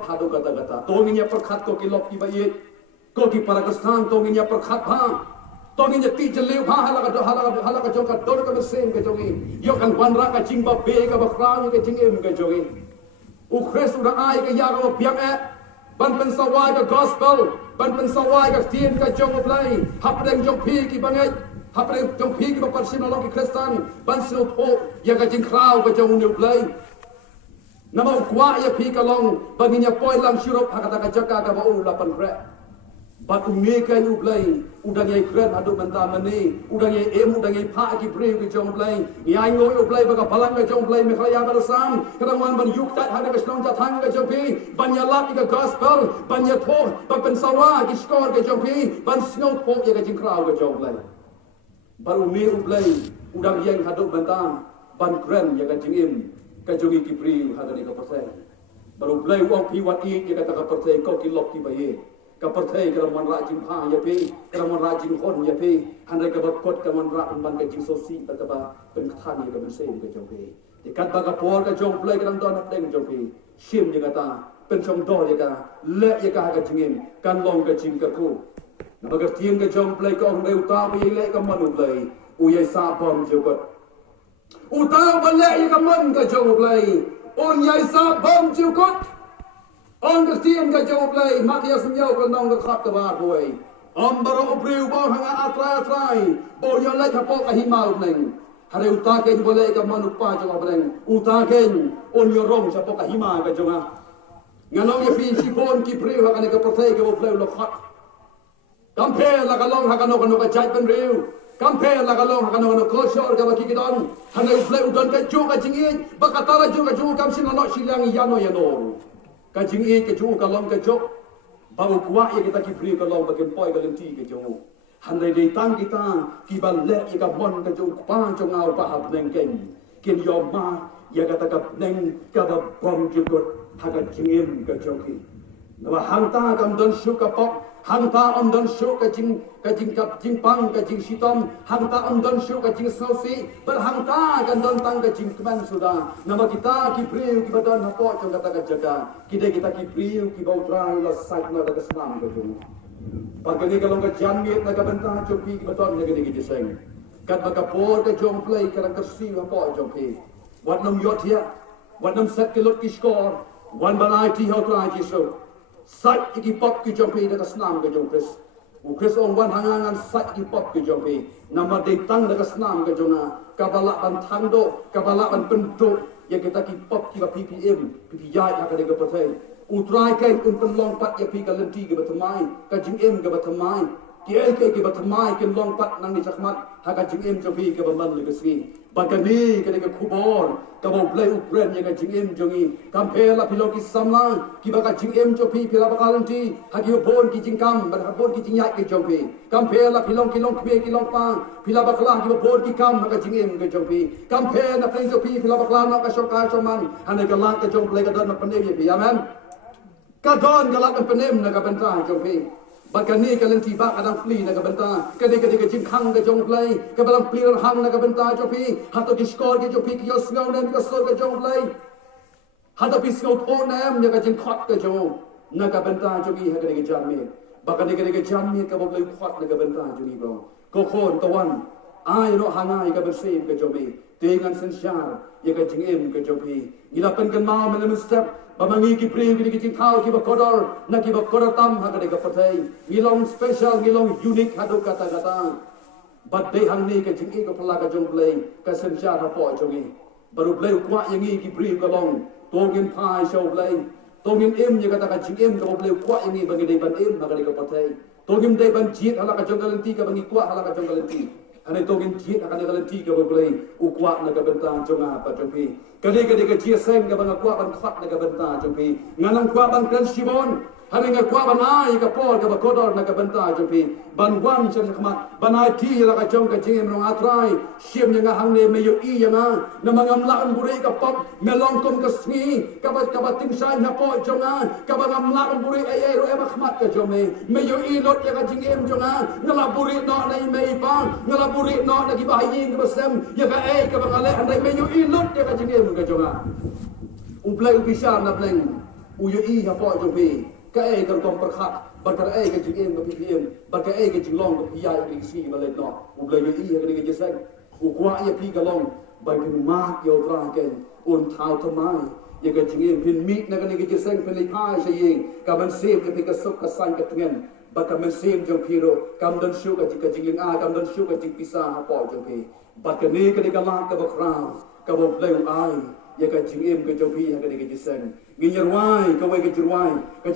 hado kata-kata tonginya perkhat ko kilop ki baye ko ki Pakistan tonginya perkhat bha tonginya ti jeliu bha hala ka jong ka dor ka besem ka jongi yo kan wanra ka jingba be ka bakrang ka jingem ka jongi u Christ udah ai ka ya ka biak ban pen sawai ka gospel ban pen sawai ka tien ka jong play hapdeng jong pi ki bangai hapdeng jong pi ki ba parsin lo ki Kristen ban sino tho ya ka jing krau ka jong new play nama ukwa ya pi kalong baginya poi lang syurup hakata ka jaka ka ba u lapan re bat unge ka yu play udang ye kren adu benta mani udang ye em udang ye pha ki pre ki jong play ya ngoi u play ba ka palang ka jong play me khaya ba sam kadang wan ban yuk tat hada ka snong jathang ka jong pi ban ya lap ka gospel ban ya tho ba pen sawa ki skor ka jong pi ban snow tho ya ka jing krau ka jong play ba unge u play udang yang hadu benta ban kren ya ka jing im ka jongi ki pri hada ni ka persen baru play wong pi wat i ya ka persen ko ki lok ki baye ka persen ka man ra jing pha ya pi ka man ra jing hon ya pi han ka bat kot ka man ra ban ka jing so si ba ka ba pen than ni ka ben sen ka jong pi ti kat ba ka por ka jong play ka dang don deng jong pi shim ya ka ta pen chong do ya ka le ya ka ka jing kan long ka jing ka ku na ba ka tien ka jong play ka ong reu ta ba ye le ka man u play u ye sa bom je ko utang balik yang kaman ke jauh belai, on yai sa bom ciukut, on kertian ke jauh belai, mati asmiyau kenong kerap kebar boy, on baru opriu bau hanga atrai, bau yang lain kapok kahimau neng, hari utaken balik kaman upa jauh belai, utaken on yorong kapok kahima ke jauh, nganong ya fin sipon kipriu hakane ke pertai ke belai lokhat, kampel la kalong hakano kano ke jai penriu. Kampel la kalong hakano kosor ka baki kidon hanai play udon ka ju ka jingin bakatala ju ka ju kam sin no silang yano yano ka jingin ka ju ka long ka ju bau kwa ya kita ki pri ka long bakin poi ka lenti ka ju hanai dei tang kita ki ban le ya ka bon ka ju pa jo ngau pa hab neng ken yo ma ya ka ta ka neng ka ba bom ju ko ha ka jingin ka ju ki na hang ta kam don shu ka pok hang ta om don shu ka jing pang ka jing sitom hang ta om don shu ka jing sosi ber hang ta kan don tang ka jing keman sudah nama kita ki priu ki badan hapo jong kata ka jaga kita ki priu ki bau trang la sak na ka senam ka jong pagani kalong ka janmit na ka benta jopi ki badan na gini ki seng kat baka por ka jong play karang kersi hapo jong pi wat nom yot ya wat nom set kilot ki skor wan banai ti ho tra ji so sat ki pop ki jompi da snam ka jong Chris u Chris on wan hangangan sat ki pop ki jompi nama de tang da snam ka jona ka bala ban thando ka bala ban pendo ya kita ki pop ki ba ppm pi ya ka de ka pathai u try kai un pen long pat ya pi ka lenti ka batamai ka jing em ka batamai ki el ke ki batamai ken long pat nang ni chakmat ha ka jing em jompi ka ba man le ka si bagani ka de ka khubor ka bo play u brand ya ka jing em jongi kampela piloki samlang ki ba ka jing em jopi pila ba kalanti ha ki bon ki jing kam ba ka bon ki jing ya ki jompi kampela pilong kwe ki long pa pila ba kala ki ba bon ki kam ka jing em ka jompi kampela play jopi pila ba kala na ka shoka shoman ane ka lang ka jom play ka don na panem ya pi amen ka don ka lang ka panem na ka benta jompi bagani ka lenti ba kadang pli na ka benta kade ka jing khang ka jong play ka balang pli ran hang na ka benta jopi hato ki skor ki jopi ki yos ngau nem ka sor ka jong play hato pi skor tho nem ya ka jing khot ka jong na ka benta jopi ha kade ka jan me bagani ka jan me ka bo play khot na ka benta jopi bro ko khon tawan ai ro hanai ka bersem ka jopi dengan sensyar ya ka jing em ka jopi ngilapan kan mau men step bamangi ki prim ki jing thau ki ba kodor na ki ba kodor tam ha ka de ka pathai ngilong special ngilong unique hado kata but they hang ni ka jing e ka pala ka jong play ka sensyar ha po jongi baru play kwa yangi ki prim ka long tongin phai show play tongin em ya kata ka jing em ka play kwa yangi bangi dei ban em ha ka de ka pathai tongin dei ban jit hala ka jong kalenti ka bangi kwa hala ka jong kalenti ane tongin jit akan kalenti ka play u kwa na ka bentang jonga pa jongpi kade ka jia seng ka bang kwa ban khat na ka bentang jongpi nganang kwa ban kan sibon ane nga kwa ban ai ka por ka ba kodor na ka bentang jongpi ban wan chen khmat ban ai ti la ka jong ka jing rong atrai sim yang hang ne me yo i yang na mangam la an buri ka pop melong kom ka smi ka ba ting sai na po jonga ka ba ngam la an buri ai ro e ba khmat ka jome me yo i lot ya ka jing em jonga ngala buri no na i me pa ngala buri no na ki ba yin ka sem ya ka e ka ba ngale an dai me yo i lot ya ka jing em ka jonga u play u bisa na play uyo i ha po jong pi ka e kan kom perkhat bar ka e ka jing em ka ppm bar ka e ka jing long ka pi ya ri si ma le no u ble yo i ha ka ni jesang u kwa ya pi ka long bar ka ma yo tra ken un thao thamai ya ka jing em pin mi na ka ni jesang pin li pai se ying ka man se ka pi ka sok ka san ka tngen baka mesim jong piro kam dan shu ka jing a kam dan shu ka jing pisa ha po jong pi baka ni ka ni ka la ka ba kram ka bo play ai ya ka jing em ka jong pi ha ka ni ka jisang ngi nyarwai ka wai ka jirwai ka